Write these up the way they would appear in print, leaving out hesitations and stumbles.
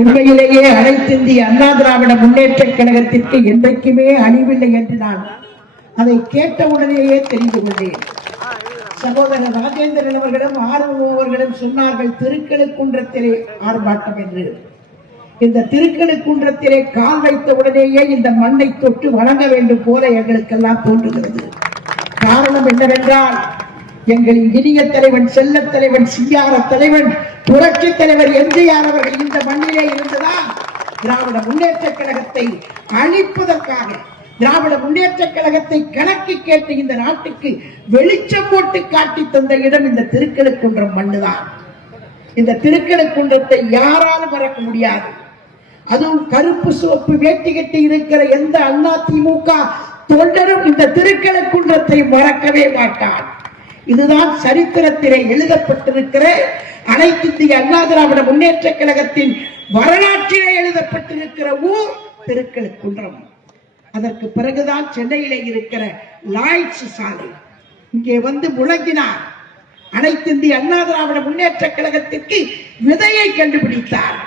உண்மையிலேயே அனைத்து இந்திய அண்ணா திராவிட முன்னேற்ற கழகத்திற்கு என்றைக்குமே அழிவில்லை என்று நான் அதை கேட்டவுடனேயே தெரிந்து கொண்டேன். சகோதரர் ராஜேந்திரன் அவர்களும் ஆர்வலர்களும் சொன்னார்கள் திருக்கழுக்குன்றத்திலே ஆர்ப்பாட்டம் என்று. இந்த திருக்கழுக்குன்றத்திலே கால் வைத்த உடனேயே இந்த மண்ணை தொட்டு வணங்க வேண்டும் போல எங்களுக்கெல்லாம் தோன்றுகிறது. காரணம் என்னவென்றால் எங்களின் இனிய தலைவன், செல்ல தலைவன், சிங்கார தலைவன், புரட்சி தலைவர் எம்ஜிஆர் அவர்கள் இந்த மண்ணிலே இருந்துதான் திராவிட முன்னேற்ற கழகத்தை அழிப்பதற்காக, திராவிட முன்னேற்ற கழகத்தை கணக்கு கேட்டு இந்த நாட்டுக்கு வெளிச்சம் போட்டு காட்டி தந்த இடம் இந்த திருக்கழுக்குன்றம் மண்ணுதான். இந்த திருக்கழுக்குன்றத்தை யாராலும் மறக்க முடியாது. அதுவும் கருப்பு சிவப்பு வேட்டி கட்டி இருக்கிற எந்த அண்ணா திமுக தொண்டரும் இந்த திருக்கழுக்குன்றத்தை மறக்கவே மாட்டார். இதுதான் சரித்திரத்திலே எழுதப்பட்டிருக்கிற அனைத்து இந்திய அண்ணா திராவிட முன்னேற்ற கழகத்தின் வரலாற்றிலே எழுதப்பட்டிருக்கிற ஊர் திருக்கழுக்குன்றம். அதற்கு பிறகுதான் சென்னையிலே இருக்கிற லாய்ட்ஸ் சாலை இங்கே வந்து முழங்கினார். அனைத்து இந்திய அண்ணா திராவிட முன்னேற்ற கழகத்திற்கு விதையை கண்டுபிடித்தார்.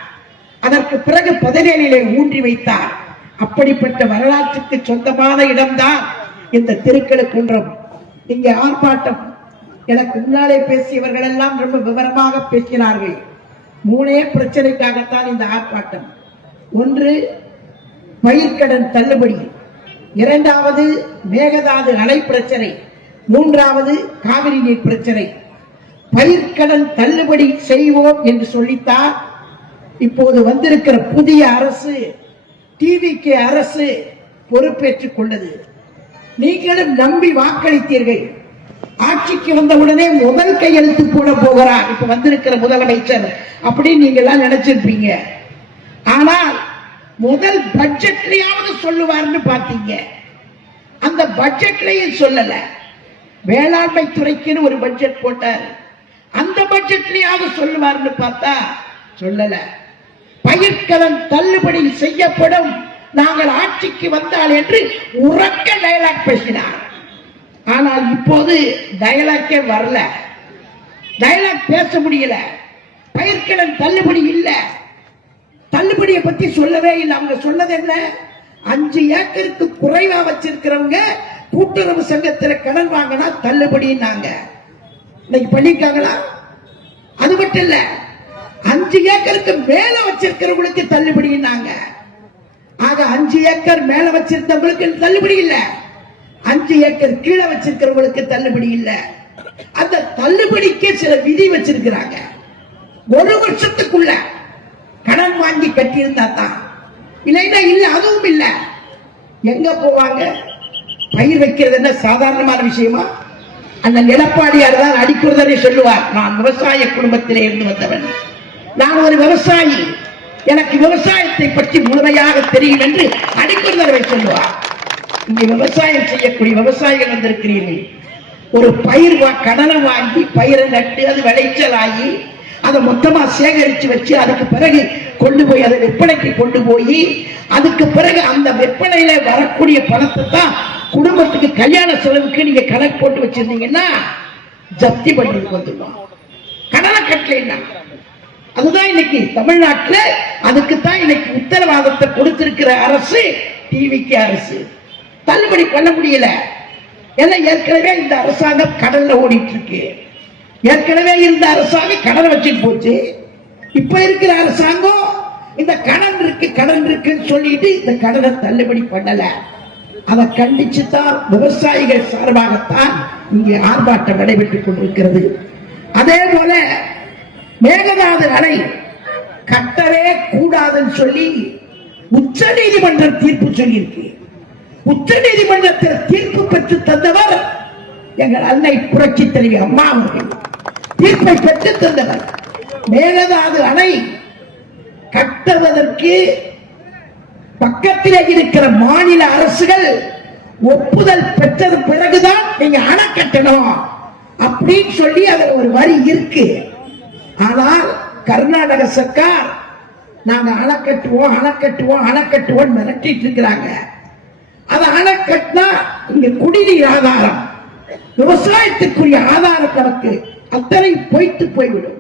அதற்கு பிறகு 17 ஊன்றி வைத்தார். அப்படிப்பட்ட வரலாற்றுக்கு சொந்தமான இடம்தான் இந்த திருக்கழுக்குன்றம். இங்கே ஆர்ப்பாட்டம், எனக்கு முன்னாலே பேசியவர்கள் எல்லாம் ரொம்ப விவரமாக பேசினார்கள். 3 பிரச்சனைக்காகத்தான் இந்த ஆர்ப்பாட்டம். ஒன்று பயிர்க்கடன் தள்ளுபடி, 2வது மேகதாது அணை பிரச்சனை, 3வது காவிரி நீர் பிரச்சனை. பயிர்க்கடன் தள்ளுபடி செய்வோம் என்று சொல்லித்தான் இப்போது வந்திருக்கிற புதிய அரசு, டிவிகே அரசு பொறுப்பேற்றுக் கொண்டது. நீங்களும் நம்பி வாக்களித்தீர்கள். ஆட்சிக்கு வந்தவுடனே முதல் கையெழுத்து போட போகிறார் இப்ப வந்திருக்கிற முதலமைச்சர் அப்படின்னு நீங்க எல்லாம் நினைச்சிருப்பீங்க. ஆனால் முதல் பட்ஜெட்லயாவது சொல்லுவார்னு பார்த்தீங்க. அந்த பட்ஜெட்லயும் சொல்லல. வேளாண்மை துறைக்குன்னு ஒரு பட்ஜெட் போட்டார். அந்த பட்ஜெட்லயாவது சொல்லுவார்னு பார்த்தா சொல்லல. பயிர்க்கடன் தள்ளுபடி செய்யப்படும், நாங்கள் ஆட்சிக்கு வந்தால் என்று உறக்க டயலாக் பேசினார். ஆனால் இப்போது டயலாக்கே வரல. டயலாக் பேச முடியல. பயிர்க்கடன் தள்ளுபடி இல்ல. தள்ளுபடியை பத்தி சொல்லவே இல்லை. அவங்க சொன்னது என்ன? 5 ஏக்கருக்கு குறைவா வச்சிருக்கிறவங்க கூட்டுறவு சங்கத்தில் கடன் வாங்கினா தள்ளுபடினாங்க. இன்னைக்கு பண்ணிருக்காங்களா? அது மட்டும் இல்ல, 5 ஏக்கருக்கு மேல வச்சிருக்கிறவங்களுக்கு தள்ளுபடினாங்க. ஆக 5 ஏக்கர் மேல வச்சிருந்தவங்களுக்கு தள்ளுபடி இல்ல, 5 ஏக்கர் கீழே வச்சிருக்கிறவங்களுக்கு தள்ளுபடி இல்ல. அந்த தள்ளுபடிக்கு சில விதி வச்சிருக்கிறாங்க. 1 வருஷத்துக்குள்ள கடன் வாங்கி கட்டியிருந்தா தான், இல்லைன்னா இல்ல. அதுவும் இல்ல. எங்க போவாங்க? பயிர் வைக்கிறது என்ன சாதாரணமான விஷயமா? அந்த எடப்பாடியார் தான் அடிக்குறதே சொல்லுவார், நான் விவசாய குடும்பத்திலே இருந்து வந்தவன், நான் ஒரு விவசாயி, எனக்கு விவசாயத்தை பற்றி முழுமையாக தெரியும் என்று அடிக்குறதரை சொல்லுவார். இங்க விவசாயம் செய்யக்கூடிய விவசாயிகள் வந்திருக்கிறீர்கள். ஒரு பயிர் கடனை வாங்கி பயிரை நட்டு அது விளைச்சல் ஆகி அதை மொத்தமா சேகரிச்சு வச்சு அதுக்கு பிறகு கொண்டு போய் அதை விற்பனைக்கு கொண்டு போய் அதுக்கு பிறகு அந்த விற்பனையில வரக்கூடிய பணத்தை தான் குடும்பத்துக்கு கல்யாண செலவுக்கு நீங்க கணக்கு போட்டு வச்சிருந்தீங்கன்னா ஜப்தி பண்ணிட்டு வந்துடும். கடனை கட்டலைன்னா அதுதான் இன்னைக்கு தமிழ்நாட்டில். அதுக்குத்தான் இன்னைக்கு உத்தரவாதத்தை கொடுத்திருக்கிற அரசு டிவிகே அரசு. தள்ளுபடி பண்ண முடியல. ஏன்னா ஏற்கனவே இந்த அரசாங்கம் கடல்ல ஓடிட்டு இருக்கு. ஏற்கனவே இருந்த அரசாங்கம் கடனை வச்சுட்டு போச்சு. இப்ப இருக்கிற அரசாங்கம் இந்த கடன் இருக்குன்னு சொல்லிட்டு இந்த கடனை தள்ளுபடி பண்ணல. அதை கண்டிச்சுதான் விவசாயிகள் சார்பாகத்தான் இங்கே ஆர்ப்பாட்டம் நடைபெற்றுக் கொண்டிருக்கிறது. அதே போல மேகதாது அணை கட்டவே கூடாதுன்னு சொல்லி உச்ச நீதிமன்றம் தீர்ப்பு சொல்லியிருக்கு. உச்ச நீதிமன்றத்தில் தீர்ப்பு பெற்று தந்தவர் எங்கள் அன்னை புரட்சி தலைவி அம்மா அவர்கள். தீர்ப்பை பெற்று தந்தவர். மேகதாது அணை கட்டுவதற்கு பக்கத்திலே இருக்கிற மாநில அரசுகள் ஒப்புதல் பெற்றது பிறகுதான் நீங்க அணை கட்டணும் அப்படின்னு சொல்லி அதில் ஒரு வரி இருக்கு. ஆனால் கர்நாடக சர்க்கார் நாங்க அணை கட்டுவோம் மிரட்டிட்டு இருக்கிறாங்க. அது அணை கட்டினா இங்க குடிநீர் ஆதாரம், விவசாயத்துக்குரிய ஆதார கணக்கு அத்தனை போய்விடும்.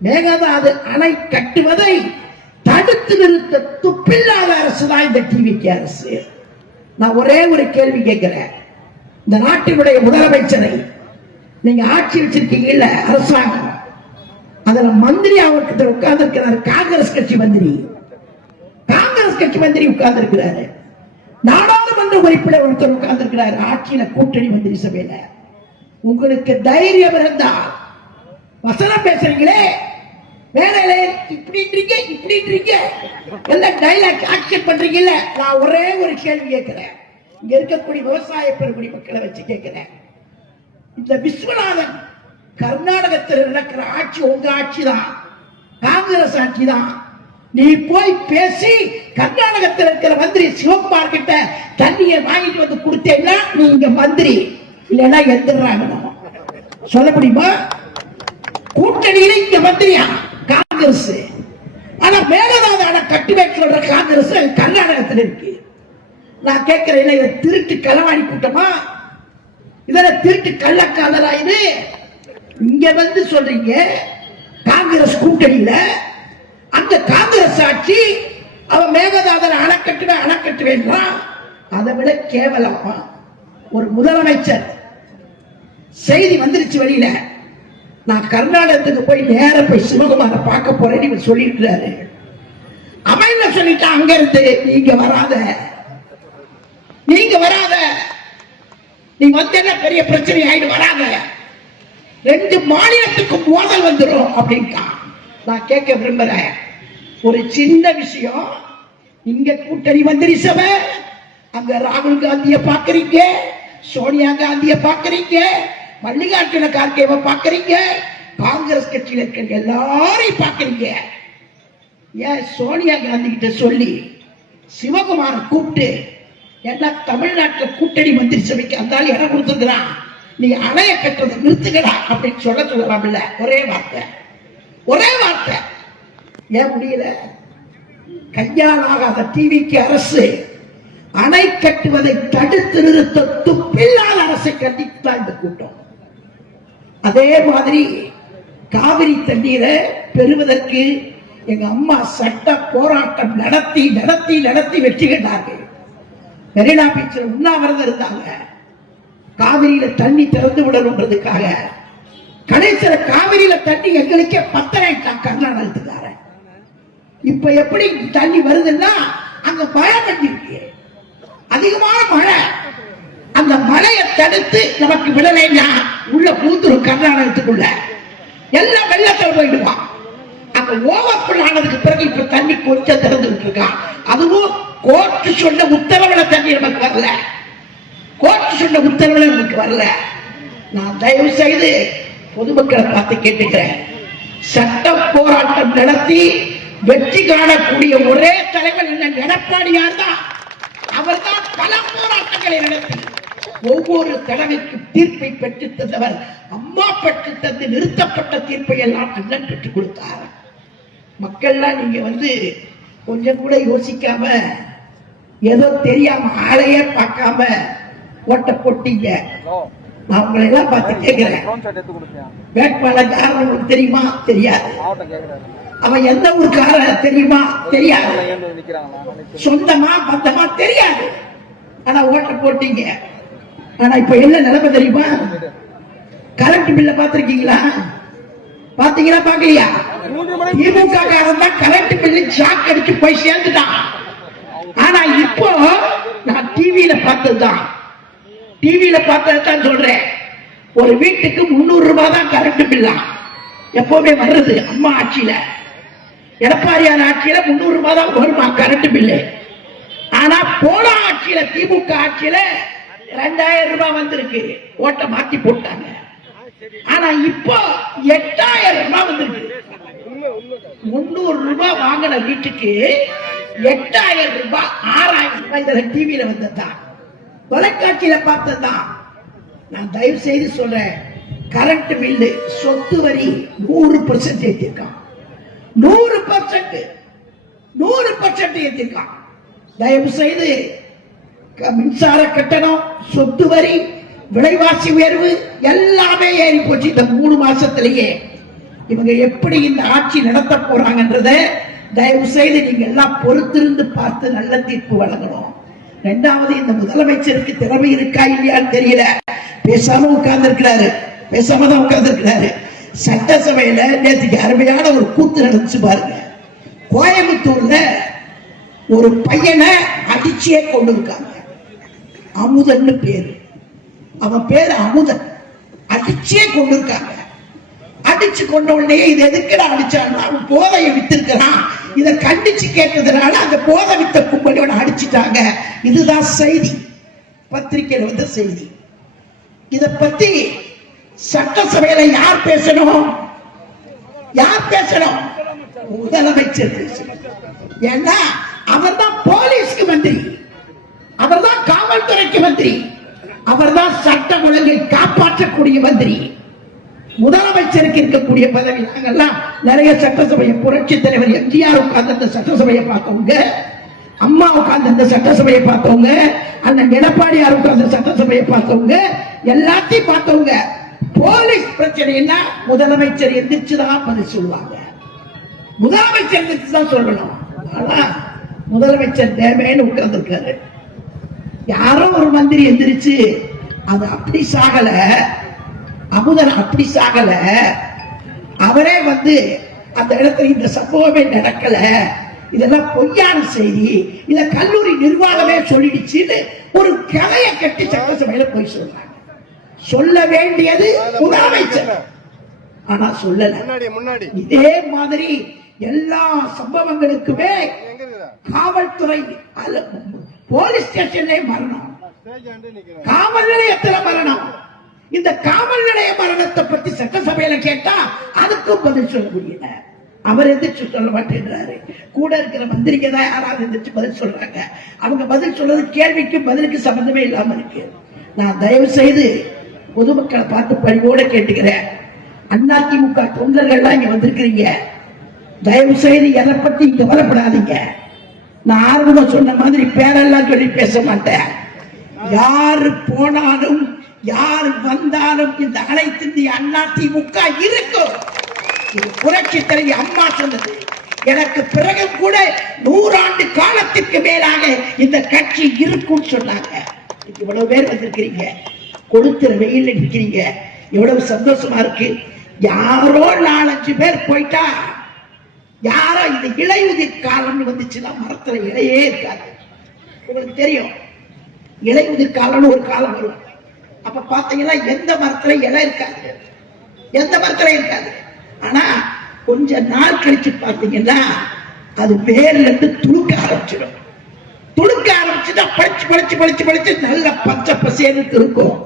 மேகதாது அணை கட்டுவதை தடுத்து நிறுத்த துப்பில்லாத அரசு தான் இந்த டிவிக்கு அரசு. நான் ஒரே ஒரு கேள்வி கேட்கிறேன். இந்த நாட்டினுடைய முதலமைச்சரை நீங்க ஆட்சி வச்சிருக்கீங்கல்ல, அரசாங்கம், அதுல மந்திரி அவருக்கு உட்கார்ந்து இருக்கிறாரு. காங்கிரஸ் கட்சி மந்திரி உட்கார்ந்து இருக்கிறாரு. நாடாளுமன்ற உறுப்பினர் ஒருத்தர் உட்கார்ந்து இருக்கிறாரு ஆட்சியில, கூட்டணி மந்திரி சபையில. உங்களுக்கு தைரியம் இருந்தா வசனம் பேசுறீங்களே, வேலையில இப்படி எல்லாம் டைலாக் ஆக்ஷன் பண்றீங்கல்ல. நான் ஒரே ஒரு கேள்வி கேட்கிறேன், இங்க இருக்கக்கூடிய விவசாய பெருங்குடி மக்களை வச்சு கேட்கிறேன். இந்த விஸ்வநாதன் கர்நாடகத்தில் நடக்கிற ஆட்சி உங்க ஆட்சி தான், காங்கிரஸ் ஆட்சி தான். நீ போய் பேசி கர்நாடகத்தில் இருக்கிற மந்திரி சிவகுமார் கிட்ட தண்ணியை வாங்கிட்டு வந்து கொடுத்தேன்னா நீ இங்க மந்திரி, இல்லைன்னா எந்திராங்க சொல்ல முடியுமா? கூட்டணியில இங்க மந்திரியா காங்கிரஸ், ஆனா மேகதாது அணை கட்டி வைக்கிற காங்கிரஸ் கர்நாடகத்தில் இருக்கு. நான் கேட்கிறேன், இதை திருட்டு களவாணி கூட்டமா, இதெல்லாம் திருட்டு கள்ளக்காலரா? இது இங்க வந்து சொல்றீங்க காங்கிரஸ் கூட்டணியில, அந்த காங்கிரஸ் ஆட்சி அவன் மேகதாதுல அணை கட்டுவேன். அதை விட கேவலமா ஒரு முதலமைச்சர் செய்தி வந்துருச்சு வெளியில, நான் கர்நாடகத்துக்கு போய் நேர போய் சிவகுமாரை பார்க்க போறேன்னு சொல்லிட்டு அவன் என்ன சொல்லிட்டான், அங்க இருந்து நீங்க வராத, நீ வந்து என்ன பெரிய பிரச்சனை ஆயிடு, வராத, 2 மாநிலத்துக்கு மோதல் வந்துடும் அப்படின்ட்டான். நான் கேட்க விரும்புறேன், ஒரு சின்ன விஷயம். இங்க கூட்டணி மந்திரி சபை, அங்க ராகுல் காந்திய பாக்குறீங்க, சோனியா காந்திய பாக்குறீங்க, மல்லிகார்ஜுன கார்கேவை பாக்குறீங்க, காங்கிரஸ் கட்சியில் இருக்க எல்லாரையும் பாக்குறீங்க. ஏன் சோனியா காந்தி கிட்ட சொல்லி சிவகுமார கூப்பிட்டு, என்ன தமிழ்நாட்டில் கூட்டணி மந்திரி சபைக்கு அந்த இடம் கொடுத்துருக்கிறான், நீ அணைய கட்டுறதை நிறுத்துக்கடா அப்படின்னு சொல்லலாம்ல. ஒரே வார்த்தை ஏன் முடியல? கையாளாகாத டிவிக்கு அரசு அணை கட்டுவதை தடுத்து நிறுத்த துப்பில்லாத அரசை கண்டித்தான் இந்த கூட்டம். அதே மாதிரி காவிரி தண்ணீரை பெறுவதற்கு எங்க அம்மா சட்ட போராட்டம் நடத்தி வெற்றி கண்டார்கள். மெரினா பீச்சில் உண்ணாவிரதம் இருந்தாங்க, காவிரியில தண்ணி திறந்து விடணுன்றதுக்காக. கடைசியில காவிரியில தண்ணி எங்களுக்கே பத்தனைட்டான் கர்நாடகத்துக்கார. இப்ப எப்படி தண்ணி வருதுன்னா, அங்க மழை பண்ணிருக்கு, அதிகமான மழை. அந்த மழையை தடுத்து நமக்கு விடலைன்னா உள்ள பூந்துரும் கர்நாடகத்துக்குள்ள, எல்லாம் வெள்ளத்தில் போயிடுவான். அங்க ஓவர்ஃபுல் ஆனதுக்கு பிறகு இப்ப தண்ணி கொஞ்சம் திறந்து விட்டுருக்கான். அதுவும் கோர்ட்டு சொன்ன உத்தரவுல தண்ணி நமக்கு வரல, நான் தயவு செய்து பொதுமக்களை பார்த்து கேட்டுக்கிறேன், சட்ட போராட்டம் நடத்தி வெற்றி காணக்கூடிய ஒரே தலைவர் என்ன எடப்பாடியார் தான். அவர் தான் பல போராட்டங்களை நடத்தி ஒவ்வொரு தடவைக்கும் தீர்ப்பை பெற்று தந்தவர். அம்மா பெற்று தந்து நிறுத்தப்பட்ட தீர்ப்பை எல்லாம் அண்ணன் பெற்றுக் கொடுத்தார். மக்கள்லாம் நீங்க வந்து கொஞ்சம் கூட யோசிக்காம, ஏதோ தெரியாம ஆளையே பார்க்காம ஓட்ட போட்டீங்க. நான் உங்களை எல்லாம் பார்த்து கேட்கிறேன், வேட்பாளர் யார் உங்களுக்கு தெரியுமா? தெரியாது. அவன் எந்த ஊருக்காரன் தெரியுமா? தெரியாது. சொந்தமா பந்தமா தெரியாது. ஆனா ஓட்ட போட்டீங்க. ஆனா இப்ப என்ன நிலைமை தெரியுமா? கரண்ட் பில்ல பாத்திருக்கீங்களா? பாத்தீங்களா? பாக்கலையா? திமுக காரன் தான் கரண்ட் பில்லு ஷாக் அடிச்சு போய் சேர்ந்துட்டான். ஆனா இப்போ நான் டிவியில பார்த்ததுதான் சொல்றேன். ஒரு வீட்டுக்கு 300 ரூபாய் தான் கரண்ட் பில்லா எப்பவுமே வர்றது. அம்மா ஆட்சியில, எடப்பாடியார் ஆட்சியில 300 ரூபாய் தான் வருமா கரண்ட் பில்லு. ஆனா போன ஆட்சியில, திமுக ஆட்சியில 2000 ரூபாய் வந்திருக்கு. ஓட்ட மாத்தி போட்டாங்க. ஆனா இப்போ 8000 ரூபாய் வந்திருக்கு. 300 ரூபாய் வாங்கின வீட்டுக்கு 8000 ரூபாய், 6000 ரூபாய் இந்த டிவியில வந்ததுதான், தொலைக்காட்சியில பார்த்ததுதான். நான் தயவு செய்து சொல்றேன், கரண்ட் பில்லு, சொத்து வரி 100% ஏற்றிருக்கான். 100% ஏற்றிருக்கான். தயவு செய்து மின்சார கட்டணம், சொத்து வரி, விலைவாசி உயர்வு எல்லாமே ஏறி போச்சு. இந்த 3 மாசத்திலேயே இவங்க எப்படி இந்த ஆட்சி நடத்த போறாங்கன்றத தயவு செய்து நீங்க எல்லாம் பொறுத்திருந்து பார்த்து நல்ல தீர்ப்பு வழங்கணும். இரண்டாவது, இந்த முதலமைச்சருக்கு திறமை இருக்கா இல்லையான்னு தெரியல, பேசாம உட்கார்ந்து இருக்கிறாரு, பேசாம தான் உட்கார்ந்து இருக்கிறாரு. சட்டசபையில நேற்றுக்கு அருமையான ஒரு கூத்து நடந்துச்சு பாருங்க. கோயம்புத்தூர்ல ஒரு பையனை அடிச்சே கொண்டு இருக்காங்க. அமுதன் பேரு, அவன் பேரு அமுதன். அடிச்சே கொண்டு இருக்காங்க. அடிச்சு கொண்ட உடனே இது எதுக்குடா அடிச்சான், அவன் போதையை வித்திருக்கிறான், இதை கண்டிச்சு கேட்டதுனால அந்த போதை வித்த கும்பலோட அடிச்சுட்டாங்க. இதுதான் செய்தி, பத்திரிகையில் வந்த செய்தி. இத பத்தி சட்டசபையில யார் பேசணும்? யார் பேசணும்? முதலமைச்சர் பேசணும். ஏன்னா அவர் தான் போலீஸ்க்கு மந்திரி, அவர் தான் காவல்துறைக்கு மந்திரி, அவர் தான் சட்டம் ஒழுங்கை காப்பாற்றக்கூடிய மந்திரி. முதலமைச்சருக்கு இருக்கக்கூடிய பதவி. நாங்கெல்லாம் நிறைய சட்டசபையை, புரட்சி தலைவர் எம்ஜிஆர் உட்கார்ந்து அந்த சட்டசபையை பார்த்தவங்க, அம்மா உட்கார்ந்து அந்த சட்டசபையை பார்த்தவங்க, அண்ணன் எடப்பாடியார் உட்கார்ந்து சட்டசபையை பார்த்தவங்க, எல்லாத்தையும் பார்த்தவங்க. போலீஸ் பிரச்சனைன்னா முதலமைச்சர் எந்திரிச்சுதான் பதில் சொல்லுவாங்க. முதலமைச்சர் எந்திரிச்சு தான் சொல்லணும். ஆனா முதலமைச்சர் தேவைன்னு உட்கார்ந்து இருக்காரு. யாரோ ஒரு மந்திரி எந்திரிச்சு அது அப்படி சாகல, அமுதன் அப்படி சாகல, அவரே வந்து அந்த இடத்துல இந்த சம்பவமே நடக்கல, இதெல்லாம் பொய்யான செய்தி, இத கல்லூரி நிர்வாகமே சொல்லிடுச்சுன்னு ஒரு கதையை கட்டி சட்டசபையில போய் சொல்றாங்க. சொல்ல வேண்டியது முதலமைச்சர், ஆனா சொல்லல. இதே மாதிரி எல்லா சம்பவங்களுக்குமே காவல்துறை போலீஸ் ஸ்டேஷன்ல மரணம், காவல் நிலையத்துல மரணம். இந்த காவல் நிலைய மரணத்தை பத்தி சட்டசபையில கேட்டா அதுக்கும் பதில் சொல்ல முடியல. அவர் எந்திரிச்சு சொல்ல மாட்டேன்றாரு. கூட இருக்கிற மந்திரிக்கு தான் யாராவது எந்திரிச்சு பதில் சொல்றாங்க. அவங்க பதில் சொல்றது கேள்விக்கும் பதிலுக்கு சம்பந்தமே இல்லாம இருக்கு. நான் தயவு செய்து பொதுமக்களை பார்த்து பணிவோட கேட்டுக்கிறேன். அதிமுக தொண்டர்கள்லாம் இங்க வந்திருக்கிறீங்க, தயவு செய்து எதை பத்தி கவலைப்படாதீங்க. நான் ஆர்வமா சொன்ன மாதிரி பேரெல்லாம் சொல்லி பேச மாட்டேன். யாரு போனாலும் யார் வந்தாலும் இந்த அனைத்து இந்திய அதிமுக இருக்கும். புரட்சி தலைவி அம்மா சொன்னது. எனக்கு பிறகு கூட 100 ஆண்டு காலத்திற்கு மேலாக இந்த கட்சி இருக்கும் சொன்னாங்க. இவ்வளவு பேர் வந்திருக்கிறீங்க, கொடுக்கிற வெயில் இருக்கிறீங்க, எவ்வளவு சந்தோஷமா இருக்கு. யாரோ 4-5 பேர் போயிட்டா, யாரோ இந்த இலையுதிர் காலம்னு வந்துச்சுன்னா மரத்துல இலையே இருக்காது. உங்களுக்கு தெரியும், இலையுதிர் காலம்னு ஒரு காலம் வரும். அப்ப பாத்தீங்கன்னா எந்த மரத்துல இலை இருக்காது, எந்த மரத்துல இருக்காது. ஆனா கொஞ்ச நாள் கழிச்சு பாத்தீங்கன்னா அது வேர்ல இருந்து துளுக்க ஆரம்பிச்சிடும். துளுக்க ஆரம்பிச்சுட்டா பழிச்சு பழிச்சு பழிச்சு பழிச்சு நல்ல பச்சை பசேன்னு இருக்கும்.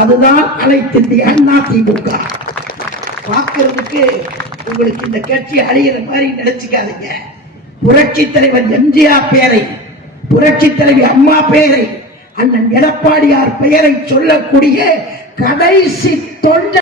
அதுதான் அனைத்து இந்திய அதிமுக. பார்க்கிறதுக்கு உங்களுக்கு இந்த கட்சி அழிகிற மாதிரி நினைச்சுக்காதீங்க. புரட்சி தலைவர் எம்ஜிஆர் பெயரை, புரட்சி தலைவி அம்மா பெயரை, அண்ணன் எடப்பாடியார் பெயரை சொல்லக்கூடிய கடைசி தொண்ட